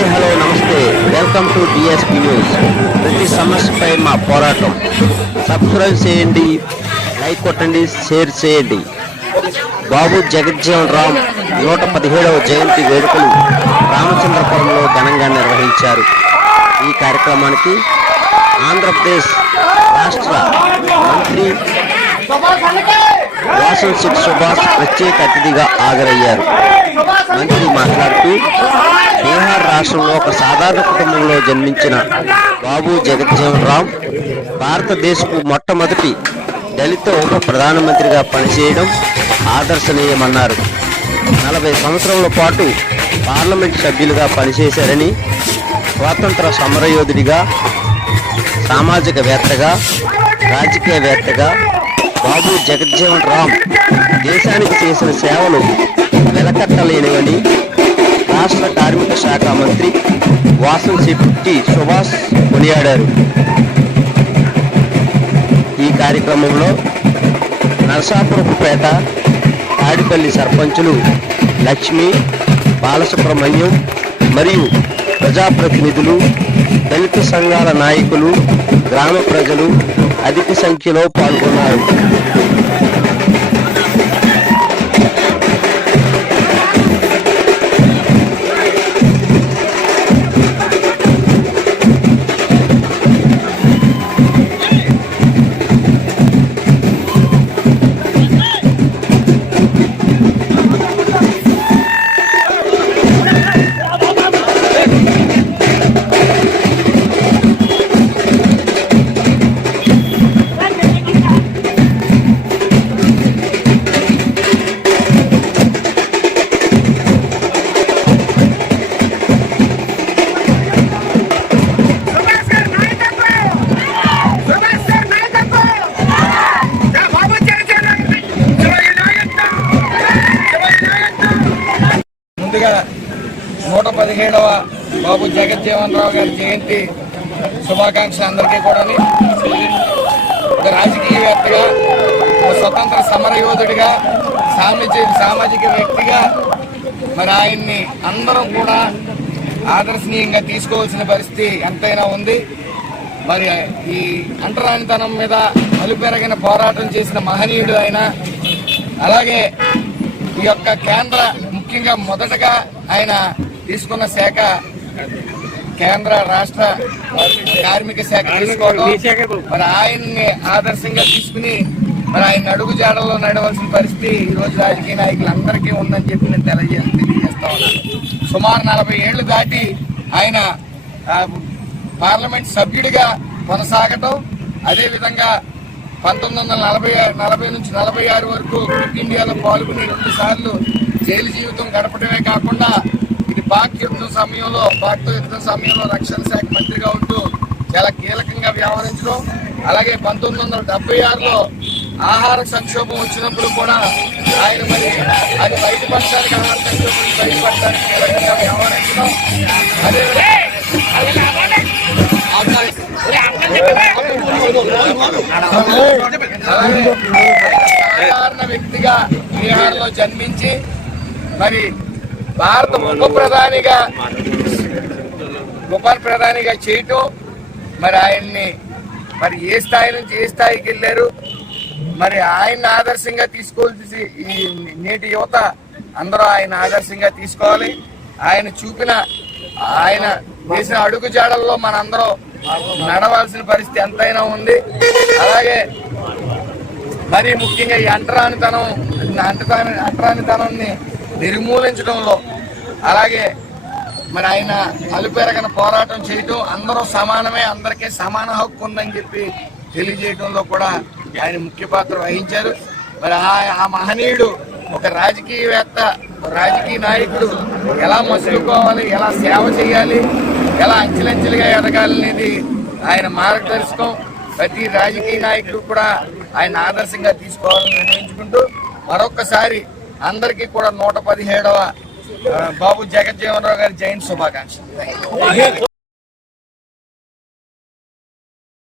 Hi hello నమస్తే, welcome to DSP news. ప్రతి సమస్యపై మా పోరాటం. సబ్స్క్రైబ్ చేయండి, లైక్ కొట్టండి, షేర్ చేయండి. బాబు జగజ్జీవన్ రామ్ 117వ జయంతి వేడుకలు రామచంద్రపురంలో ఘనంగా నిర్వహించారు. ఈ కార్యక్రమానికి ఆంధ్రప్రదేశ్ రాష్ట్ర మంత్రి వాసంశెట్టి సుభాష్ ప్రత్యేక అతిథిగా హాజరయ్యారు. మంత్రి మాట్లాడుతూ, బీహార్ రాష్ట్రంలో ఒక సాధారణ కుటుంబంలో జన్మించిన బాబు జగజ్జీవన్ రామ్ భారతదేశపు మొట్టమొదటి దళిత ఉప ప్రధానమంత్రిగా పనిచేయడం ఆదర్శనీయమన్నారు. 40 సంవత్సరాల పాటు పార్లమెంట్ సభ్యులుగా పనిచేశారని, స్వాతంత్ర సమరయోధుడిగా, సామాజికవేత్తగా, రాజకీయవేత్తగా బాబు జగజ్జీవన్ రామ్ దేశానికి చేసిన సేవలు వెలకట్టలేనివని రాష్ట్ర కార్మిక శాఖ మంత్రి వాసంశెట్టి సుభాష్ కొనియాడారు. ఈ కార్యక్రమంలో నరసాపురపుపేట తాడిపల్లి సర్పంచులు లక్ష్మి, బాలసుబ్రహ్మణ్యం మరియు ప్రజాప్రతినిధులు, దళిత సంఘాల నాయకులు, గ్రామ ప్రజలు అధిక సంఖ్యలో పాల్గొన్నారు. ముందుగా 117వ బాబు జగజ్జీవన్ రావు గారి జయంతి శుభాకాంక్షలు అందరికీ కూడా. ఒక రాజకీయవేత్తగా, ఒక స్వతంత్ర సమరయోధుడిగా, సామాజిక వ్యక్తిగా మరి ఆయన్ని అందరం కూడా ఆదర్శనీయంగా తీసుకోవాల్సిన పరిస్థితి ఎంతైనా ఉంది. మరి ఈ అంటరానితనం మీద అలుపెరగిన పోరాటం చేసిన మహనీయుడు ఆయన. అలాగే ఈ యొక్క కేంద్ర, ముఖ్యంగా మొదటగా ఆయన తీసుకున్న శాఖ కేంద్ర రాష్ట్ర కార్మిక శాఖ తీసుకోవడం, మరి ఆయన్ని ఆదర్శంగా తీసుకుని మరి ఆయన అడుగు జాడల్లో నడవలసిన పరిస్థితి ఈ రోజు రాజకీయ నాయకులందరికీ ఉందని చెప్పి నేను తెలియజేస్తా ఉన్నాను. సుమారు 40 ఏళ్లు దాటి ఆయన పార్లమెంట్ సభ్యుడిగా కొనసాగటం, అదేవిధంగా 1940 నుంచి 46 వరకు క్విట్ ఇండియాలో పాల్గొని 2 సార్లు జైలు జీవితం గడపడమే కాకుండా ఇది పాక్తో యుద్ధం సమయంలో రక్షణ శాఖ మంత్రిగా ఉంటూ చాలా కీలకంగా వ్యవహరించడం, అలాగే 1976లో ఆహార సంక్షోభం వచ్చినప్పుడు కూడా ఆయన మరి అది బయటపడటానికి, ఆహార సంక్షోభం బయటపడటానికి కీలకంగా వ్యవహరించడం, సాధారణ వ్యక్తిగా బీహార్లో జన్మించి మరి భారత ఉప ప్రధానిగా చేయటం, మరి ఆయన్ని మరి ఏ స్థాయి నుంచి ఏ స్థాయికి వెళ్ళారు, మరి ఆయన ఆదర్శంగా తీసుకోవాల్సి ఈ నేటి యువత అందరూ ఆయన ఆదర్శంగా తీసుకోవాలి. ఆయన వేసిన అడుగు జాడల్లో మనందరం నడవాల్సిన పరిస్థితి ఎంతైనా ఉంది. అలాగే మరి ముఖ్యంగా ఈ అంటరానితనాన్ని నిర్మూలించడంలో, అలాగే మరి ఆయన అలుపెరగన పోరాటం చేయటం, అందరూ సమానమే, అందరికీ సమాన హక్కు ఉందని చెప్పి తెలియజేయడంలో కూడా ఆయన ముఖ్య పాత్ర వహించారు. మరి ఆ మహనీయుడు ఒక రాజకీయవేత్త, రాజకీయ నాయకుడు ఎలా మసులుకోవాలి, ఎలా సేవ చేయాలి, ఎలా అంచెలంచెలుగా ఎదగాలనేది ఆయన మార్గదర్శకం. ప్రతి రాజకీయ నాయకుడు కూడా ఆయన ఆదర్శంగా తీసుకోవాలని నిర్ణయించుకుంటూ మరొకసారి అందరికీ కూడా 117వ బాబు జగజ్జీవన్ రావు గారి జయంతి శుభాకాంక్షలు.